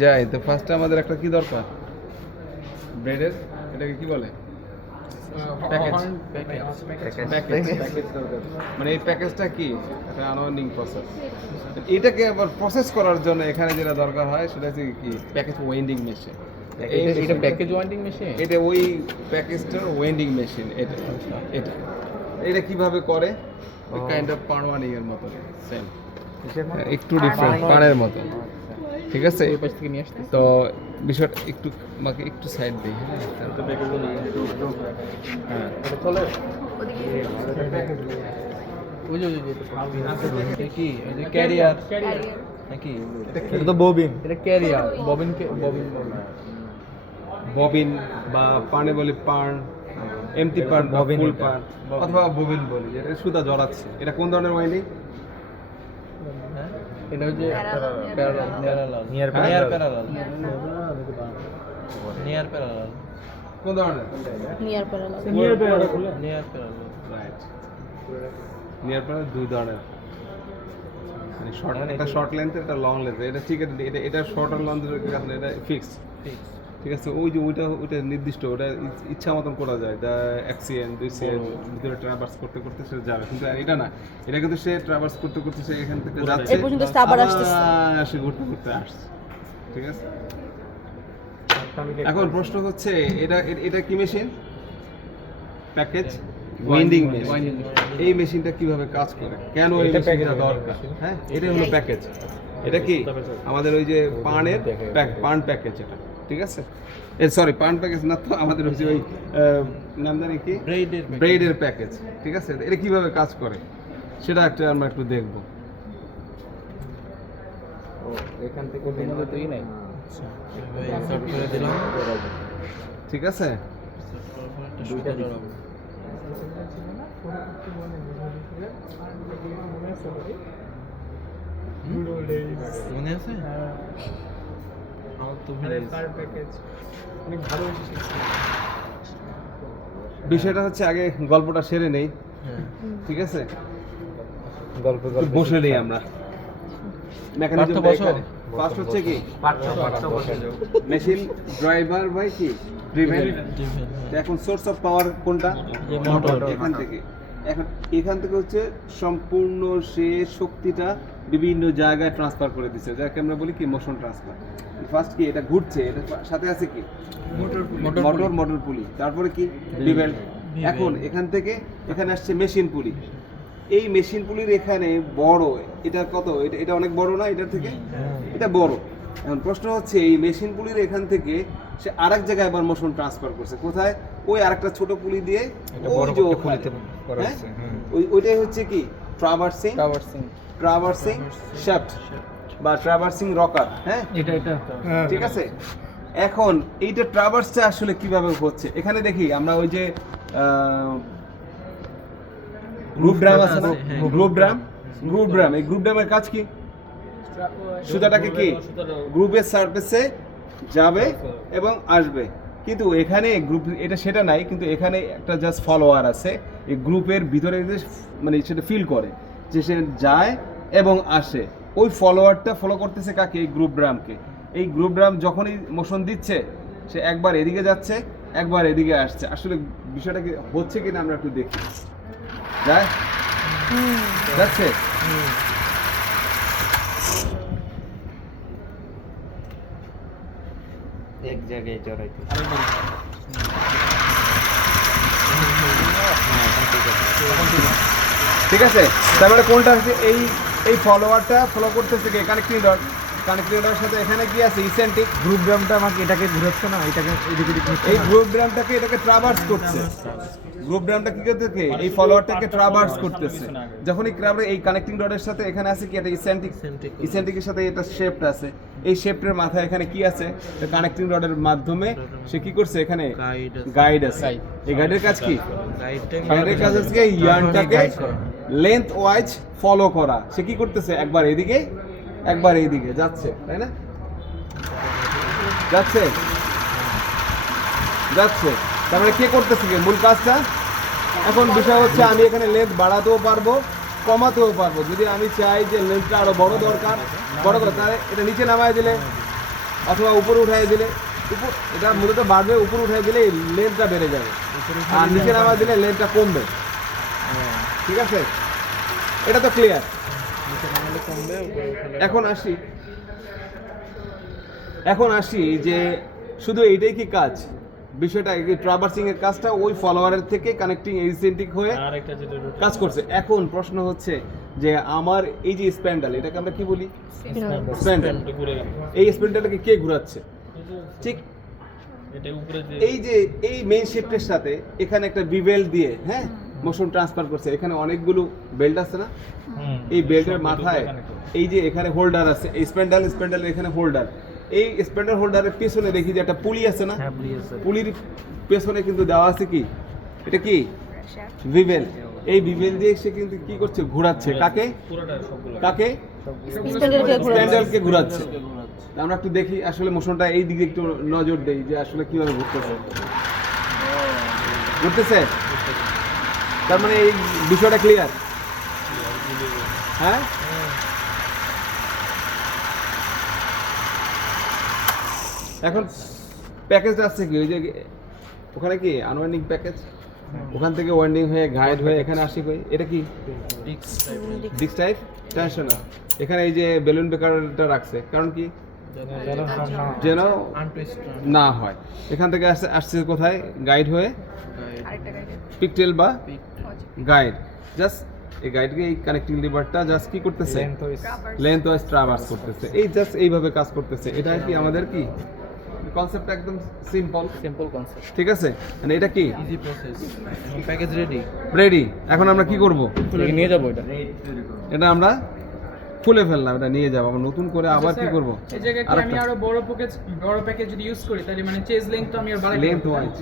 যাই তো ফার্স্টে আমাদের একটা কি দরকার ব্রেডের এটাকে কি বলে প্যাকেজ মানে এই প্যাকেজটা কি একটা আনওয়াইন্ডিং প্রসেস এটাকে আবার প্রসেস করার জন্য এখানে যেটা দরকার হয় সেটা হচ্ছে কি প্যাকেজ ওয়েন্ডিং মেশিন এটা প্যাকেজ ওয়াইন্ডিং মেশিন। এটা ওই প্যাকেজটার ওয়েন্ডিং মেশিন এটা এটা এটা কিভাবে করে কাইন্ড অফ পারওয়ানিং এর মতো সেম একটু ডিফারেন্ট পানের মতো ঠিক আছে ওই পাশ থেকে নিয়ে আসতে তো বিষয়টা একটু আমাকে একটু সাইড দিই হ্যাঁ চলে ওই যে কি এই যে ক্যারিয়ার নাকি এটা তো ববিন। এটা ক্যারিয়ার ববিন ববিন বা পানে বলি পার্ন এমটি পার্ন বা ববিন ফুল এটা। পার্ন অথবা ববিন বলি যেটা সুতা জড়াচ্ছে এটা কোন ধরনের ওয়াইন্ডিং হ্যাঁ এটা হচ্ছে parallel near parallel near parallel কোন ধরনের near parallel near parallel right near parallel দুই ধরনের মানে শর্ট একটা শর্ট লেন্থ একটা লং লেন্থ এটা ঠিক আছে এটা শর্ট আর লং কারণে এটা ফিক্স ঠিক আছে ওই যে ওইটা নির্দিষ্ট ওটা ইচ্ছা মতন করা যায় যা এক সিএন দুই সিএন ভিতরে ট্রাভার্স করতে করতে সে যাবে কিন্তু এটা না এটা কিন্তু সে ট্রাভার্স করতে করতে সে এখান থেকে যাচ্ছে এই পর্যন্ত আবার আসতেছে সে ঘুরতে ঘুরতে আসছে ঠিক আছে এখন প্রশ্ন হচ্ছে এটা কি মেশিন প্যাকেজ ওয়েন্ডিং মেশিন এই মেশিনটা কিভাবে কাজ করে কেন এই মেশিনটা দরকার হ্যাঁ এটাই হলো প্যাকেজ এটা কি আমাদের ওই যে পানের পান প্যাকেজ এটা ঠিক আছে সরি পান প্যাকেজ না তো আমাদের হচ্ছে ওই নাম জানি কি ব্রেডের প্যাকেজ ঠিক আছে এটা কিভাবে কাজ করে সেটা আমরা একটু দেখবো এখান থেকে তুই নাই ইনসার্ট করে দিলাম ঠিক আছে দুইটা জড়াবো মনে আছে আমার তো বিষয়টা হচ্ছে আগে গল্পটা সেরে নেই ঠিক আছে গল্প বসে নেই আমরা মেকানিজম ফার্স্ট হচ্ছে কি মেশিন ড্রাইভার বাই কি ড্রিভেন এখন সোর্স অফ পাওয়ার কোনটা মোটর এখান থেকে হচ্ছে সম্পূর্ণ সে শক্তিটা বিভিন্ন জায়গায় ট্রান্সফার করে দিচ্ছে যাকে আমরা বলি কি মোশন ট্রান্সফার ফার্স্ট কি এটা ঘুরছে এটা সাথে আছে কি মোটর পুলি তারপরে কি ডিভেল এখন এখান থেকে এখানে আসছে মেশিন পুলি এই মেশিন পুলির এখানে বড় এটা কত এটা অনেক বড় না এটা থেকে এটা বড় এখন প্রশ্ন হচ্ছে এই মেশিন পুলির এখান থেকে সে আরেক জায়গায় আবার মোশন ট্রান্সফার করছে কোথায় ওই আরেকটা ছোট পুলি দিয়ে ওই যে ওইটাই হচ্ছে কি ট্রাভার্সিং শ্যাফট বা ট্রাভার্সিং রকার হ্যাঁ এটা ঠিক আছে এখন এইটা ট্রাভার্সটা আসলে কিভাবে হচ্ছে এখানে দেখি আমরা ওই যে গ্রুপ ড্রাম আছে না গ্রুপ ড্রাম এই গ্রুপ ড্রামের কাজ কি সুতাটাকে কি গ্রুপের সারফেসে যাবে এবং আসবে কিন্তু এখানে গ্রুপ এটা সেটা নাই কিন্তু এখানে একটা জাস্ট ফলোয়ার আছে এই গ্রুপের ভিতরে মানে সেটা ফিল করে যে সে যায় এবং আসে ওই ফলোয়ারটা ফলো করতেছে কাকে এই গ্রুপ ড্রামকে এই গ্রুপ ড্রাম যখনই মোশন দিচ্ছে সে একবার এদিকে যাচ্ছে একবার এদিকে আসছে আসলে বিষয়টা কি হচ্ছে কিনা আমরা একটু দেখি যায় যাচ্ছে এক জায়গায় জড়াইতে ঠিক আছে তার মানে কোনটা হচ্ছে এই ফলোয়ারটা ফলো করতেছে কি কানেক্টিং ডট সাথে এখানে কি আছে ইসেন্ট্রিক গ্রুপ ড্রামটা আমাকে এটাকে ঘুরাচ্ছে না এটাকে এদিকে এই গ্রুপ ড্রামটাকে এটাকে ট্রাভার্স করছে গ্রুপ ড্রামটা কি করতেছে এই ফলোয়ারটাকে ট্রাভার্স করতেছে যখনই এই কানেক্টিং ডটের সাথে এখানে আছে কি এটা ইসেন্ট্রিকের সাথে এটা শেপট আছে এই শেপটের মাথায় এখানে কি আছে কানেক্টিং ডটের মাধ্যমে সে কি করছে এখানে গাইড আছে এই গাইডের কাজ কি গাইডের কাজ হচ্ছে ইয়ার্নটাকে লেন্থ ওয়াইজ ফলো করা সে কি করতেছে একবার এদিকে একবার এইদিকে যাচ্ছে তাই না যাচ্ছে তার মানে কে করতেছে কি মূল কাজটা এখন বিষয় হচ্ছে আমি এখানে লেন্থ বাড়াতেও পারবো কমাতেও পারবো যদি আমি চাই যে লেন্থটা আরো বড় দরকার তাহলে এটা নিচে নামায় দিলে অথবা উপরে উঠাই দিলে উপর এটা মূলত বাড়বে, উপরে উঠাই দিলে লেন্থটা বেড়ে যাবে, আর নিচে নামা দিলে লেন্থটা কমবে। ঠিক আছে, এটা তো ক্লিয়ার। নিচে নামালে কমবে, উপরে উঠালে এখন আসি যে শুধু এইটাই কি কাজ? বিষয়টা ট্রাভার্সিং এর কাজটা ওই ফলোয়ারের থেকে কানেক্টিং এজেন্টিক হয়ে আরেকটা যেটা কাজ করছে। এখন প্রশ্ন হচ্ছে যে আমার এই যে স্প্যান্ডেল, এটাকে আমরা কি বলি? স্প্যান্ডেল। ঘুরে গেল, এই স্প্যান্ডেলটাকে কে ঘোরাচ্ছে? ঠিক এটা উপরে যে এই মেইন শিফটের সাথে এখানে একটা বিবেল দিয়ে, হ্যাঁ, মোশন ট্রান্সফার করছে। এখানে অনেকগুলো বেল্ট আছে না? এই বেল্টের মাথায় এই যে এখানে হোল্ডার আছে, এই স্প্যান্ডেলের এখানে হোল্ডার। এই স্প্যান্ডেল হোল্ডারের পেছনে দেখি যে একটা পুলি আছে না? পুলির পেছনে কিন্তু দেওয়া আছে কি? এটা কি? বিবেল। এই বিবেল দিয়ে সে কিন্তু কি করছে? ঘোরাচ্ছে। কাকে? পুরোটা সবগুলো কাকে? স্প্যান্ডেলকে ঘোরাচ্ছে। তা আমরা একটু দেখি আসলে মোশনটা এই দিকে একটু নজর দেই যে আসলে কিভাবে ঘুরতেছে। তার মানে এই বিষয়টা ক্লিয়ার? হ্যাঁ, এখন প্যাকেজটা আসছে কি? ওই যে ওখানে কি আনওয়াইন্ডিং প্যাকেজ, ওখান থেকে ওয়াইন্ডিং হয়ে গাইড হয়ে এখানে আসি কই? এটা কি ডিস্ক টাইপ টেনশনার। এখানে এই যে বেলুন বেকারটা রাখছে, কারণ কি? যেন না হয়। এখান থেকে আসছে কোথায়? গাইড হয়ে পিকটেল বা গাইড। জাস্ট এই গাইডকে এই কানেক্টিং লিভারটা জাস্ট কি করতেছে? লেন্থ ওয়াইজ ট্রাভার্স করতেছে। এই জাস্ট এইভাবে কাজ করতেছে। এটা কি আমাদের কি কনসেপ্ট? একদম সিম্পল কনসেপ্ট। ঠিক আছে। মানে এটা কি? Easy process, package ready. এখন আমরা কি করব? নিয়ে যাবো এটা আমরা খুলে ফেললাম, এটা নিয়ে যাবো। আবার নতুন করে আবার কি করব? এই জায়গায় কি আমি আরো বড় প্যাকেজ যদি ইউজ করি তাহলে মানে চেজ লেংথ তো আমি আর বাড়াই লেন্থ ওয়াইজ